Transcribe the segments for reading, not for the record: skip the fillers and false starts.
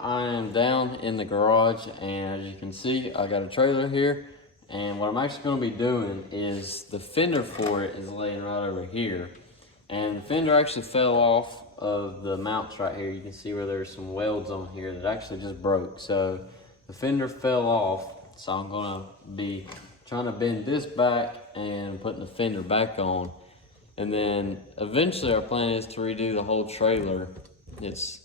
I am down in the garage, and as you can see, I got a trailer here. And what I'm actually going to be doing is the fender for it is laying right over here. And the fender actually fell off of the mounts right here. You can see where there's some welds on here that actually just broke. So the fender fell off, so I'm going to be trying to bend this back and putting the fender back on. And then eventually our plan is to redo the whole trailer. It's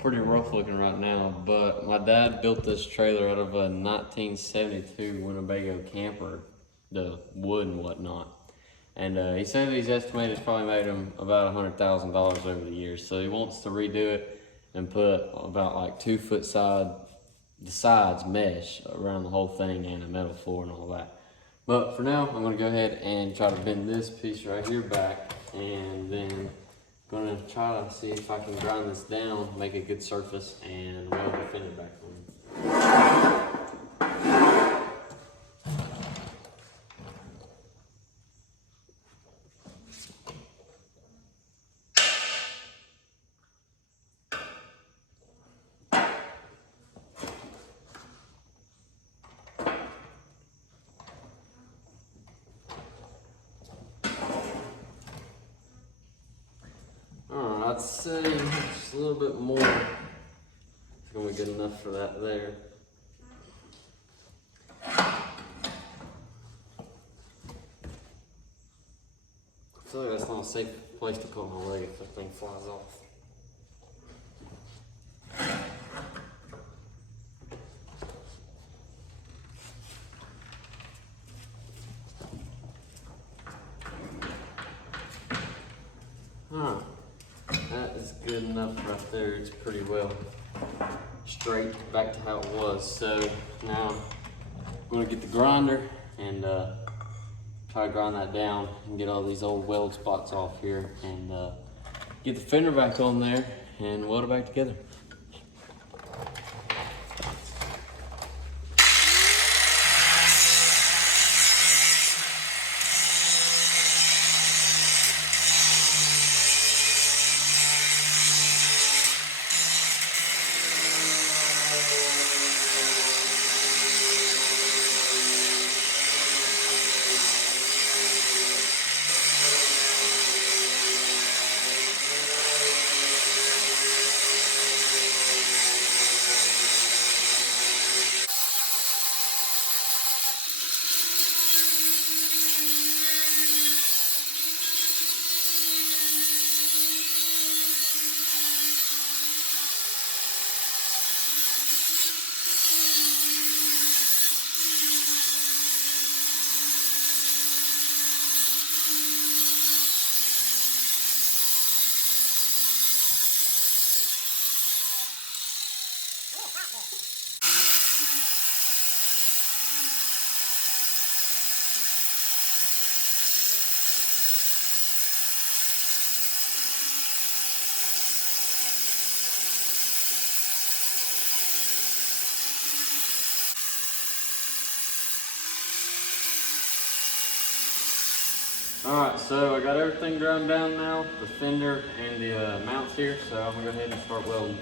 pretty rough looking right now, but my dad built this trailer out of a 1972 Winnebago camper, the wood and whatnot. And he said he's estimated it's probably made him about $100,000 over the years. So he wants to redo it and put about like 2 foot the sides mesh around the whole thing and a metal floor and all that. But for now, I'm gonna go ahead and try to bend this piece right here back, and then gonna try to see if I can grind this down, make a good surface, and weld the fender back on. I'd say just a little bit more. It's gonna be good enough for that there. I feel like that's not a safe place to put my leg if that thing flies off. Alright. That is good enough right there. It's pretty well straight back to how it was. So now I'm going to get the grinder and try to grind that down and get all these old weld spots off here, and get the fender back on there and weld it back together. Alright, so I got everything ground down now, the fender and the mounts here, so I'm going to go ahead and start welding.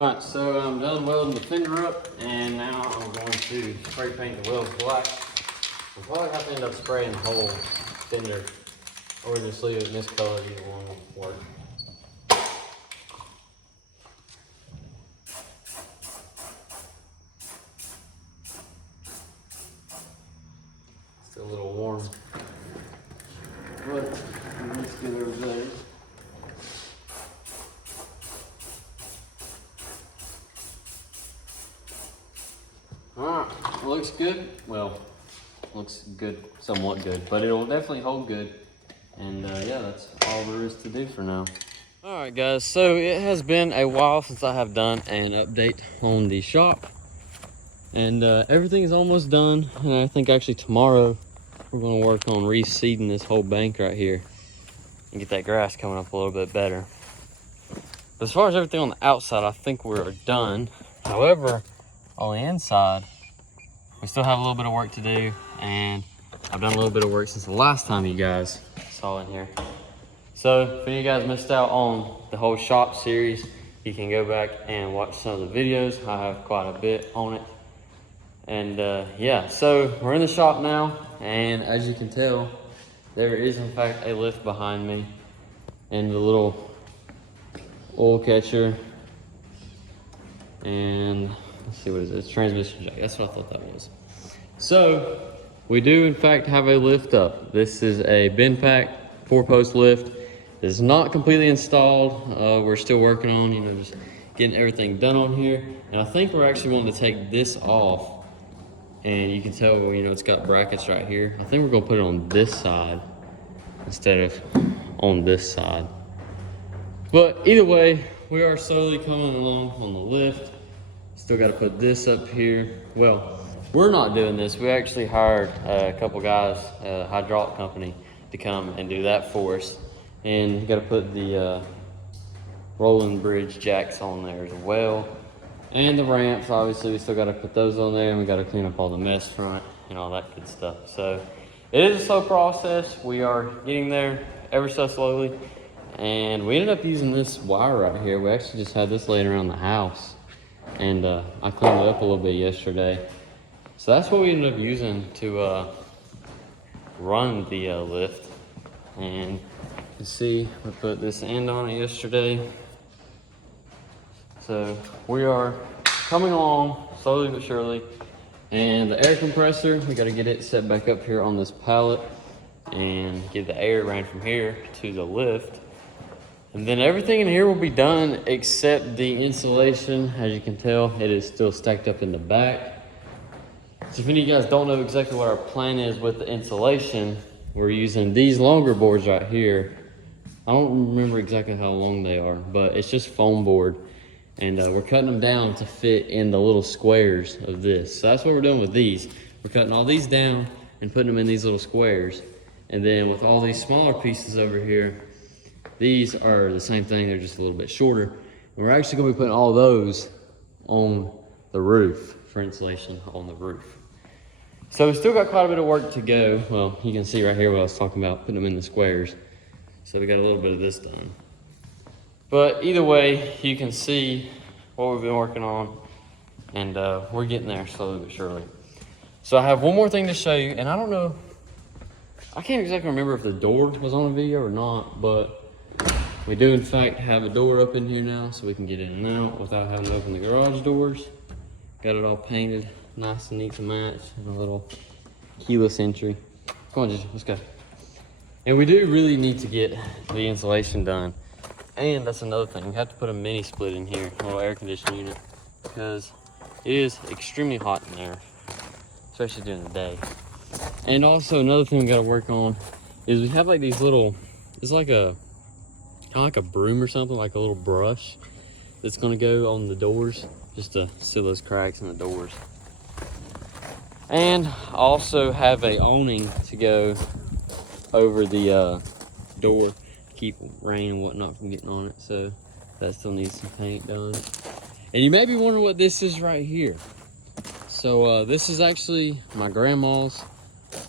Alright, so I'm done welding the fender up, and now I'm going to spray paint the welds black We'll probably have to end up spraying the whole fender, or just leave it in this color, either one will work. Still a little warm, but let's get over there. Alright, looks good. Well, looks good, somewhat good, but it'll definitely hold good. And yeah, that's all there is to do for now. Alright guys, so it has been a while since I have done an update on the shop. And everything is almost done. And I think actually tomorrow we're going to work on reseeding this whole bank right here and get that grass coming up a little bit better. But as far as everything on the outside, I think we're done. However, on the inside, we still have a little bit of work to do, and I've done a little bit of work since the last time you guys saw in here. So if any of you guys missed out on the whole shop series, you can go back and watch some of the videos. I have quite a bit on it. And yeah, so we're in the shop now, and as you can tell, there is in fact a lift behind me and the little oil catcher, and let's see, what is it? It's transmission jack. That's what I thought that was. So we do in fact have a lift up. This is a bin pack 4-post lift. It's not completely installed. We're still working on, just getting everything done on here. And I think we're actually wanting to take this off. And you can tell, it's got brackets right here. I think we're gonna put it on this side instead of on this side. But either way, we are slowly coming along on the lift. Still got to put this up here. Well, we're not doing this. We actually hired a couple guys, a hydraulic company, to come and do that for us. And got to put the rolling bridge jacks on there as well. And the ramps, obviously, we still got to put those on there, and we got to clean up all the mess front and all that good stuff. So it is a slow process. We are getting there ever so slowly. And we ended up using this wire right here. We actually just had this laying around the house. And I cleaned it up a little bit yesterday. So that's what we ended up using to run the lift. And you can see we put this end on it yesterday. So we are coming along slowly but surely. And the air compressor, we got to get it set back up here on this pallet and get the air ran from here to the lift. And then everything in here will be done except the insulation. As you can tell, it is still stacked up in the back. So if any of you guys don't know exactly what our plan is with the insulation, we're using these longer boards right here. I don't remember exactly how long they are, but it's just foam board. And we're cutting them down to fit in the little squares of this. So that's what we're doing with these. We're cutting all these down and putting them in these little squares. And then with all these smaller pieces over here, these are the same thing, they're just a little bit shorter. And we're actually gonna be putting all those on the roof for insulation on the roof. So we've still got quite a bit of work to go. Well, you can see right here what I was talking about, putting them in the squares. So we got a little bit of this done. But either way, you can see what we've been working on, and we're getting there slowly but surely. So I have one more thing to show you, and I don't know, I can't exactly remember if the door was on the video or not, but we do in fact have a door up in here now, so we can get in and out without having to open the garage doors. Got it all painted nice and neat to match, and a little keyless entry. Come on, Gigi, let's go. And we do really need to get the insulation done. And that's another thing, we have to put a mini split in here, a little air conditioning unit, because it is extremely hot in there, especially during the day. And also another thing we gotta work on is we have like these little, it's like a, kind of like a broom or something, like a little brush that's gonna go on the doors, just to seal those cracks in the doors. And I also have a awning to go over the door, keep rain and whatnot from getting on it, so that still needs some paint done. And you may be wondering what this is right here. So this is actually my grandma's.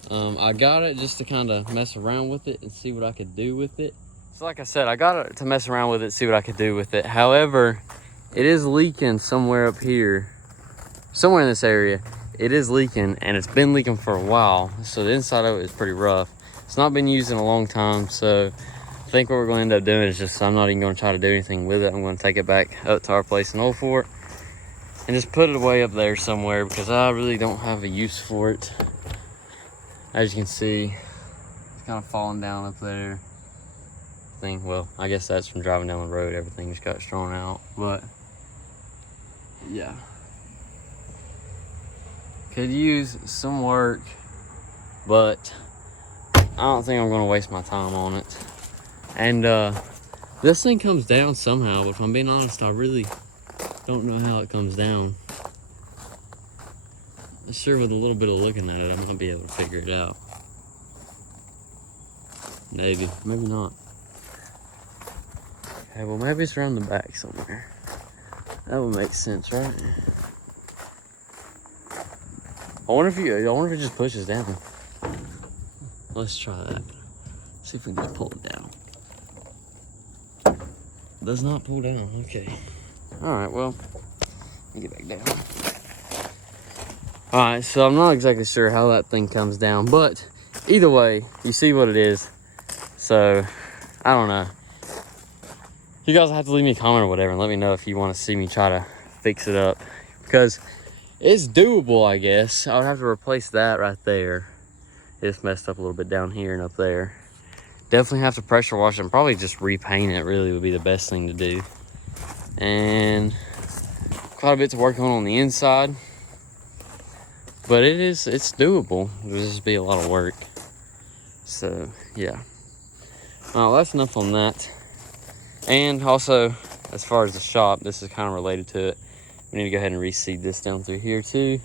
I got it just to kind of mess around with it and see what I could do with it. So like I said, I got it to mess around with it, see what I could do with it. However, it is leaking somewhere up here, somewhere in this area. it is leaking, and it's been leaking for a while. So the inside of it is pretty rough. It's not been used in a long time, so I think what we're going to end up doing is just, I'm not even going to try to do anything with it. I'm going to take it back up to our place in Old Fort and just put it away up there somewhere, because I really don't have a use for it. As you can see, it's kind of falling down up there. Well, I guess that's from driving down the road. Everything just got strung out, but yeah, could use some work, but I don't think I'm gonna waste my time on it. And this thing comes down somehow, but if I'm being honest, I really don't know how it comes down. I'm sure with a little bit of looking at it, I might be able to figure it out. Maybe not. Okay, well, maybe it's around the back somewhere. That would make sense, right? I wonder if it just pushes down. Let's try that. See if we can just pull it down. Does not pull down. Okay. All right. Well, let me get back down. All right. So I'm not exactly sure how that thing comes down, but either way, you see what it is. So I don't know. You guys have to leave me a comment or whatever and let me know if you want to see me try to fix it up, because it's doable, I guess. I would have to replace that right there. It's messed up a little bit down here and up there. Definitely have to pressure wash it and probably just repaint it, really would be the best thing to do. And quite a bit to work on the inside, but it's doable. It'll just be a lot of work. So yeah. Well, that's enough on that. And also, as far as the shop, this is kind of related to it. We need to go ahead and reseed this down through here too.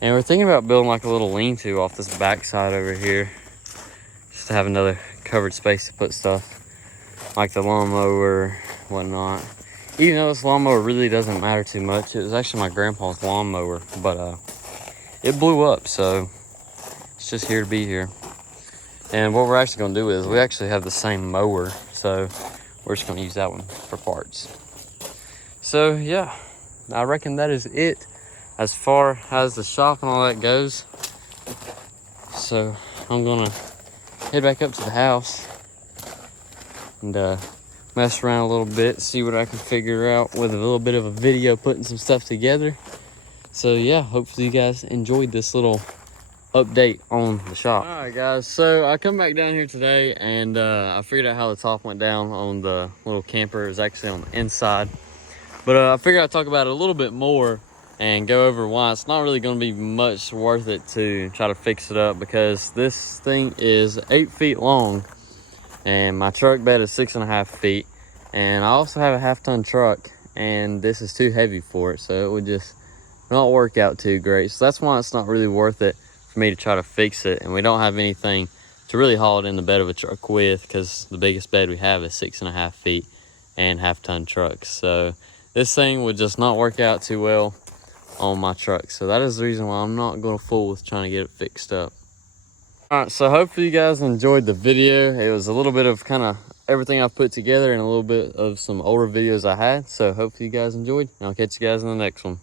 And we're thinking about building like a little lean-to off this back side over here, just to have another covered space to put stuff like the lawnmower, whatnot. Even though this lawnmower really doesn't matter too much. It was actually my grandpa's lawnmower, but it blew up, so it's just here to be here. And what we're actually gonna do is, we actually have the same mower, so we're just gonna use that one for parts. So yeah, I reckon that is it as far as the shop and all that goes. So I'm gonna head back up to the house and mess around a little bit, see what I can figure out with a little bit of a video, putting some stuff together. So yeah, hopefully you guys enjoyed this little update on the shop. All right guys, so I come back down here today and I figured out how the top went down on the little camper. It was actually on the inside, but I figured I'd talk about it a little bit more and go over why it's not really going to be much worth it to try to fix it up, because this thing is 8 feet long and my truck bed is 6.5 feet, and I also have a half-ton truck and this is too heavy for it, so it would just not work out too great. So that's why it's not really worth it for me to try to fix it. And we don't have anything to really haul it in the bed of a truck with, because the biggest bed we have is 6.5 feet and half-ton trucks. So this thing would just not work out too well on my truck. So that is the reason why I'm not going to fool with trying to get it fixed up. All right, so hopefully you guys enjoyed the video. It was a little bit of kind of everything I've put together and a little bit of some older videos I had. So hopefully you guys enjoyed, and I'll catch you guys in the next one.